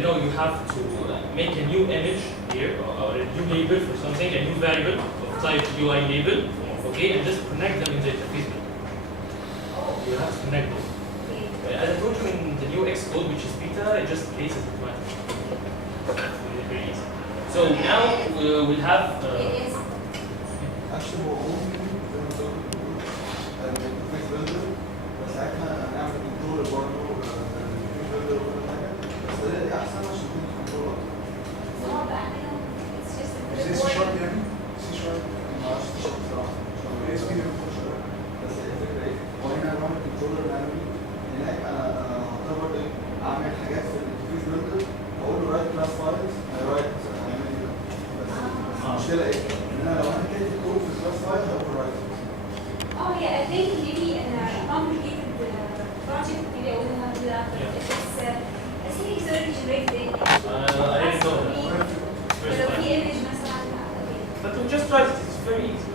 No, you have to make a new image here, or a new label for something, a new variable of type UI label, Yes. okay, and just connect them in the interface builder. Oh, You have to connect them. okay. As I told you in the new Xcode, which is beta, it just creates it automatically. Very easy. So now we'll have. Yes. actually هو الانترفيس بيلدر بس ساعتها هنعمل كنترول برضه الانترفيس بيلدر وكل حاجه بس دي احسن عشان يكون كنترول صعب أعمله. It's just a زي good سي شارب word. يعني سي شارب ما اعرفش سي شارب بصراحه ايه سي بس الفكره ايه هو هنا انا بعمل كنترولر دايناميك هناك انا هعتبر ايه اعمل حاجات في الانترفيس بيلدر اقول له رايت كلاس فايلز رايت هيعمل لي ده بس المشكله ايه؟ ان انا لو انا كاتب كود في الكلاس فايل هقول رايت Oh yeah, I think maybe in a complicated project, maybe I wouldn't have to do that. But if it's, I think it's already generated. I didn't know that. But First لو time. في image مثلا okay. But we just tried it. It's very easy.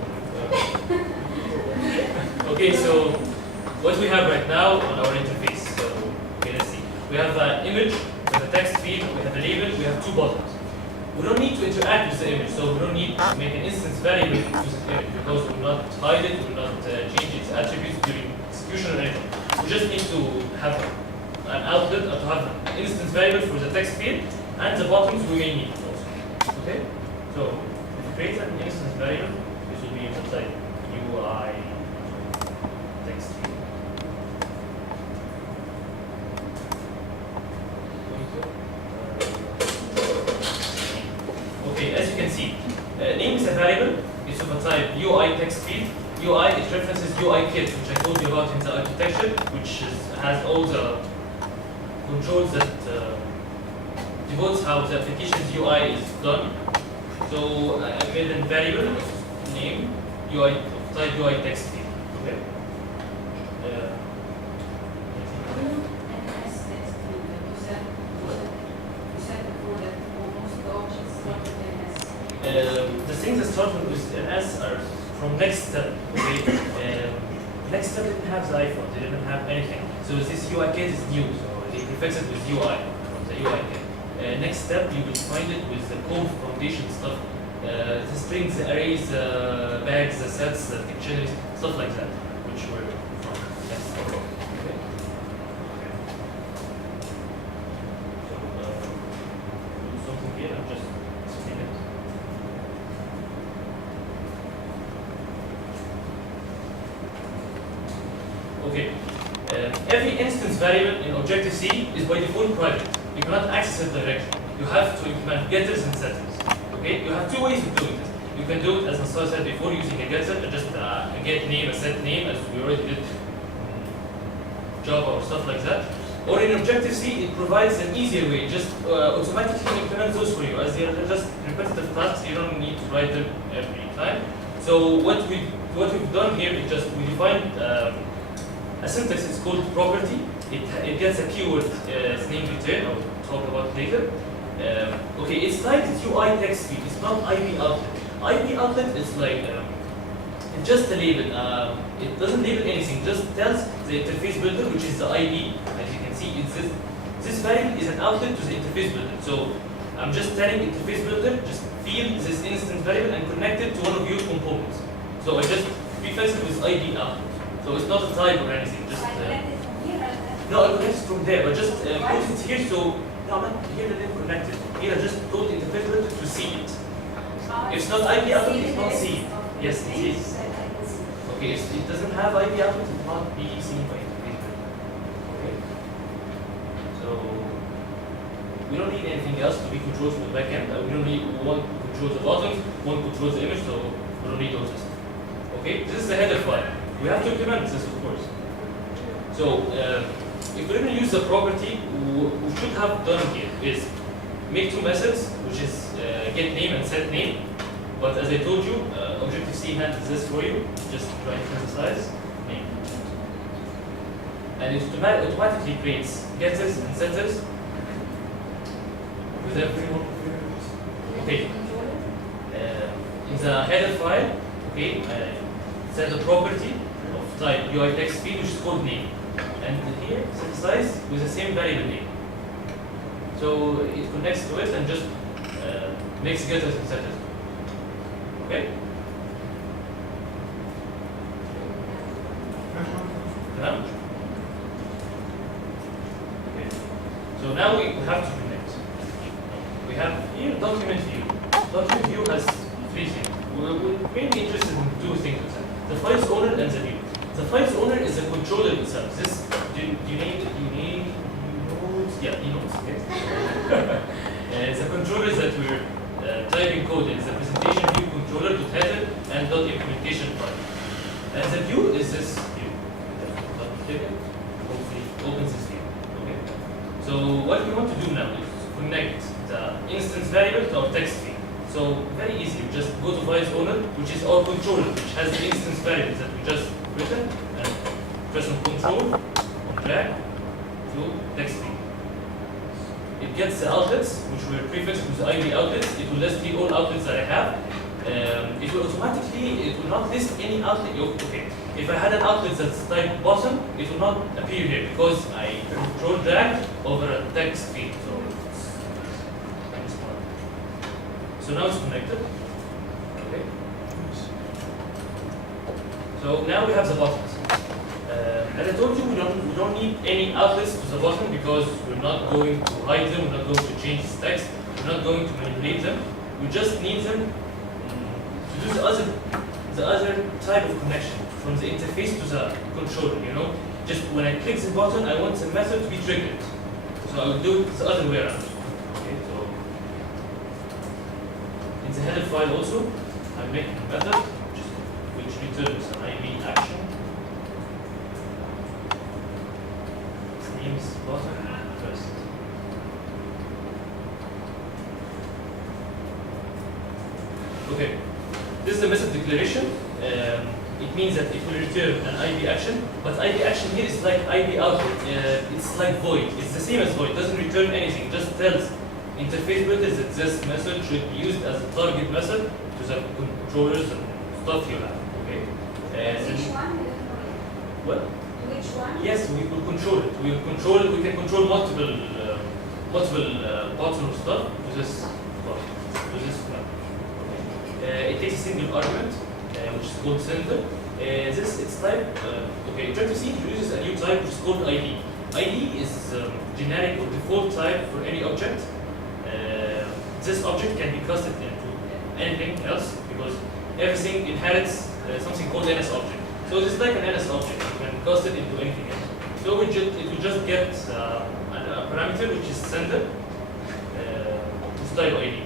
Okay, so what we have right now on our interface. So okay, let's see. We have an image, we have a text field, we have a label, we have two buttons. We don't need to interact with the image, so we don't need to make an instance variable to use the image because we will not hide it, we will not change its attributes during execution or anything. We just need to have an outlet or to have an instance variable for the text field and the buttons we may need also. Okay? So if you create an instance variable, this will be inside UI text field. Okay, as you can see, name is a variable. It's of a type UI text field. UI it references UI kit, which I told you about in the architecture, which has all the controls that devotes how the application's UI is done. So I made a variable name UI of type UI text field. Okay. The things that start with an S are from next step. Okay. Next step didn't have the iPhone. They didn't have anything. So this UI kit is new. So they prefix it with UI from the UI kit. Next step, you will find it with the code foundation stuff. The strings, the arrays, the bags, the sets, the dictionaries, stuff like that, which were from next step. Okay. So do something here. I'm just explain it. Okay. Every instance variable in Objective-C is by default private. You cannot access it directly. You have to implement getters and setters. Okay? You have two ways of doing this. You can do it, as Nasser said before, using a getter, just a get name, a set name, as we already did in Java or stuff like that. Or in Objective-C, it provides an easier way. Just automatically implement those for you. As they are just repetitive tasks, you don't need to write them every time. So what we've done here is just we defined a syntax is called property. It gets a keyword name return. I'll talk about it later. Okay, it's like UI text field. It's not IP outlet. IP outlet is like it's just a label. It doesn't label anything. Just tells the interface builder, which is the IP. As you can see, it's this variable is an outlet to the interface builder. So I'm just telling interface builder just field this instance variable and connect it to one of your components. So I just prefix it with IP outlet. So it's not a type or anything. Just no, I connect it from there, but just put it here. So no, not here. I didn't connect it. Here I just told interface builder to see it. If it's not IP outlet, it's not seen. Yes, it is. Okay, if it doesn't have IP outlet, it will not be seen by interface builder. Okay. So we don't need anything else to be controlled from the backend. We don't need one controls the buttons, one controls the image, so we don't need all this. Okay, this is the header file. We have to implement this, of course. So if we're going to use the property, we should have done here is make two methods, which is get name and set name. But as I told you, Objective-C handles this for you. Just try to synthesize name. And it automatically creates getters and setters with everyone. Okay. In the header file, okay, set the property of type UI text field, which is called name. And here, synthesized with the same variable name. So it connects to it and just makes getters and setters. Okay? تمام? Okay. So now we have to connect. We have here document view. Document view has three things. We're mainly interested in two things. The file's owner and the view. The file's owner is the controller itself. This you need nodes, okay? The controllers that we're typing code in is the presentation view controller to header and dot implementation file. And the view is this view. Hopefully opens this view. Okay. So what we want to do now is connect the instance variable to our text field. So very easy. You just go to file's owner, which is our controller, which has the instance variables that we just written, and press on control, on drag to text field. It gets the outlets, which were prefixed with the ID outlets. It will list all outlets that I have. It will not list any outlet. Okay, if I had an outlet that's type button, it will not appear here because I control drag over a text field. So now it's connected. Okay. So now we have the buttons. As I told you, we don't need any outlets to the button because we're not going to hide them, we're not going to change the text, we're not going to manipulate them. We just need them to do the other type of connection from the interface to the controller. You know, just when I click the button, I want the method to be triggered. So I will do it the other way around. Okay, so in the header file also, I'm making a method which returns an IB action. Button first. Okay, this is the method declaration. It means that it will return an IB action, but IB action here is like IB output. It's like void. It's the same as void. It doesn't return anything. It just tells interface builders that this method should be used as a target method to the controllers and stuff you have. Okay. Which one? What? Which one? Yes, we will control it. We can control multiple buttons of stuff to this button. It takes a single argument, which is called sender. Its type. Okay, Objective-C introduces a new type which is called ID. ID is generic or default type for any object. This object can be casted into anything else because everything inherits something called NS object. So it's like an NS object. You can cast it into anything else. So it will just get a parameter which is sender, this type ID.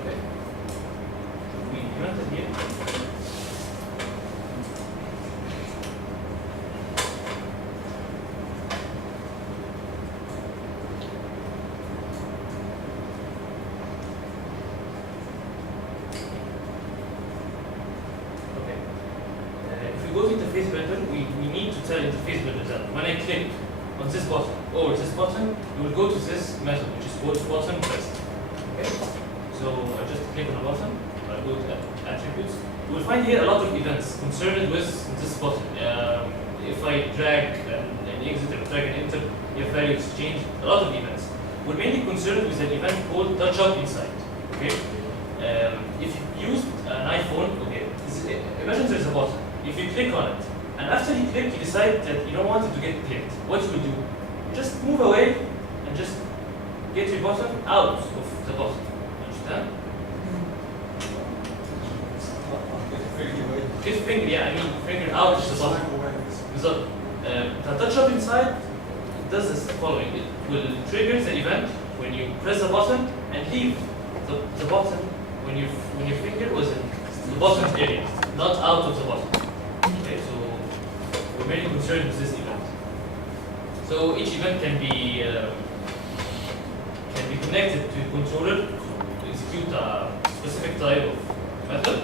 Okay. We implement it here. Go to interface builder, we need to tell interface builder that when I click on this button or this button, you will go to this method which is called button press. Okay? So I just click on a button, I go to attributes. You will find here a lot of events concerned with this button. If I drag and exit or drag and enter, if value is changed, a lot of events. We're mainly concerned with an event called touch up inside. Okay? If you use an iPhone, okay, imagine there's a button. If you click on it, and after you click, you decide that you don't want it to get clicked, what you will do? Just move away and just get your button out of the button. Understand? Get finger, yeah, I mean finger out of the button. So, the touch up inside does this following. It will trigger the event when you press the button and leave the button when your finger was in the button area, not out of the button. Okay, so we're mainly concerned with this event. So each event can be connected to the controller to execute a specific type of method.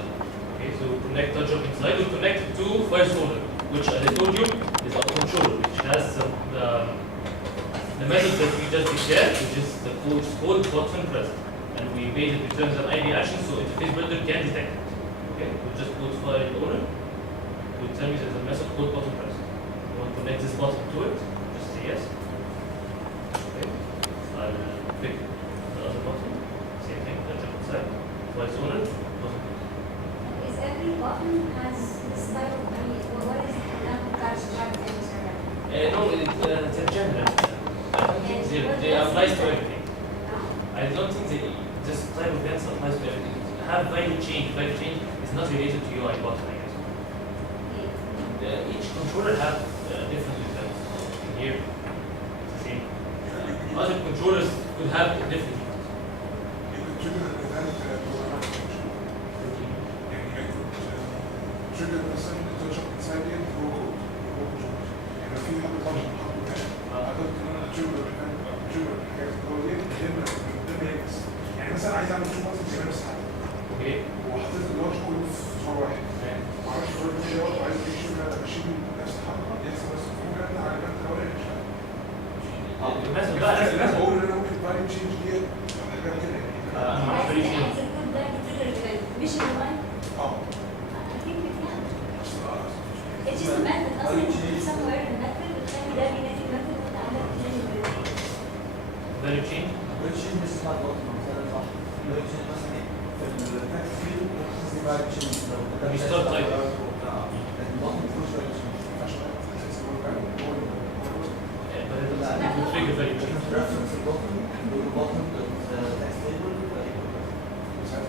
Okay, so connect touch up inside. We'll connect it to file's owner, which, as I told you, is our controller, which has the method that we just declared, which is the code button press, and we made it return an ID action, so interface builder can detect it. Okay, we'll just go to file owner. It will tell me there's a method called button press. You want to connect this button to it? Just say yes. Okay. I'll they're general. I don't think they apply to everything. I don't think this type of events applies to everything. Have value change. Value change is not related to UI button, I guess. Each controller have different events. Here, it's the same. Other controllers could have different events. You could trigger an event programmatic function. يعني you could trigger مثلا touch up inside it go code. يعني في حد function حطه هنا. أعتقد إن أنا trigger event trigger حاجات جوه دي قدام يلبس. يعني مثلا عايز أعمل شو مثلا زي نفس حاجة. اوكي. وحطيت اللانش كله في صور واحد. معرفش الراجل ده يقعد وعايز يشيل أشيل نفس الحركة يحصل بس ممكن أبدأ على الإيفنت الأولاني مش عارف. المثل بقى نفس أنا المثل. بقول إن أنا ممكن value change دي حاجات كده يعني. انا ما اعرفش ليه عايز الكود ده يترجر الإيفنت مش اللاين. أكيد بتعمل. It's just a method أصلا somewhere in the method بتخلي ده بينادي المethod وأنت عندك تاني الإيفنت. value change. والتشين مش سمارت بوتن مثلا صح؟ والتشين مثلا ايه؟ في التاكس فيلد ممكن تسمي بعد تشين لو كتبت Restart type. لكن البوتن مفيهوش بعد تشين. But it doesn't trigger value change. reference البوتن والبوتن تاكس ليبل لا مش شرط.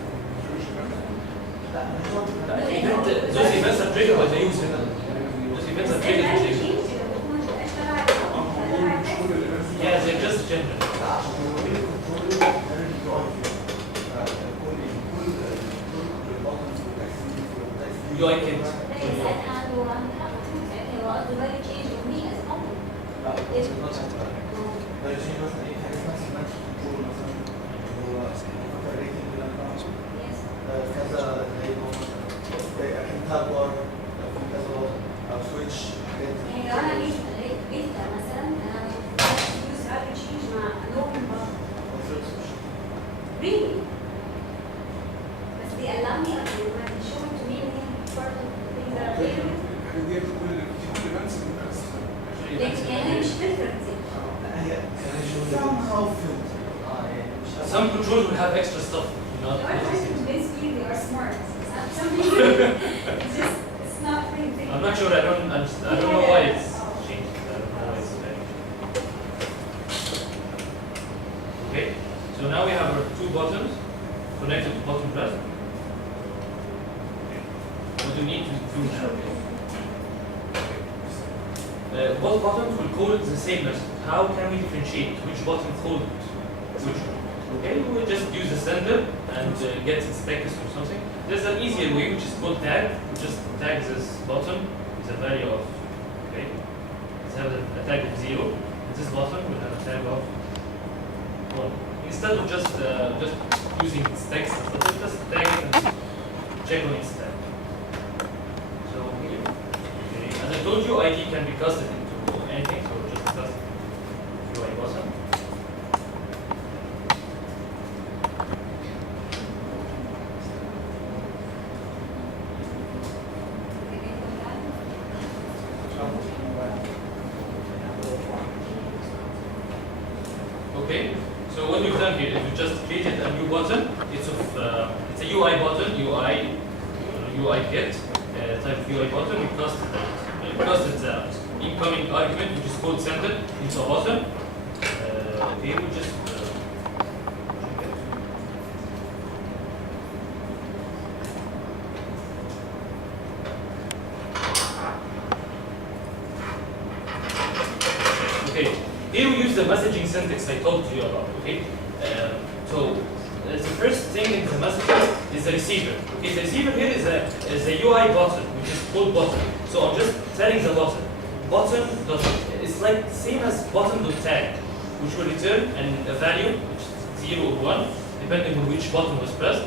Those events are triggered by the user. Those events are triggered by the user. Yeah, they're just general. UI kit. كذا زي تاب بار في كذا او سويتش حاجات يعني لو انا جيت مثلا انا يوز فاليو تشينج مع لوكال بار really بس they allow me to show it to me part of the things that are there الحاجات دي كل الايفنتس اللي ممكن استخدمها. لكن يعني مش different هي somehow filter Some controls will have extra stuff. you are trying to convince me they are smart some people it's just it's not really I'm not sure. I don't understand. I don't know why it's changed. I don't know why it's changed. Okay. So now we have our two buttons connected to button press. What do we need to do now? Both buttons will code the same message. How can we differentiate which button code which one? Okay, we will just use the sender and get its package or something. There's an easier way, which is called tag. We just tag this button with a value of, okay, let's have a tag of 0. And this button will have a tag of 1. Instead of just using its text, just tag it and check on its tag. So here, okay, as I told you, ID can be casted into anything, so just cast UI button. Okay, so what we've done here is we just created a new button. It's a UI button, UI kit type of UI button. We casted the incoming argument, which is called sender, into a button. Okay, we just okay. Here we use the messaging syntax I told you about. Okay, so the first thing in the message is the receiver. Okay, the receiver here is a UI button, which is called button. So I'm just telling the button dot. It's like same as button dot tag, which will return a value which is 0 or 1 depending on which button was pressed.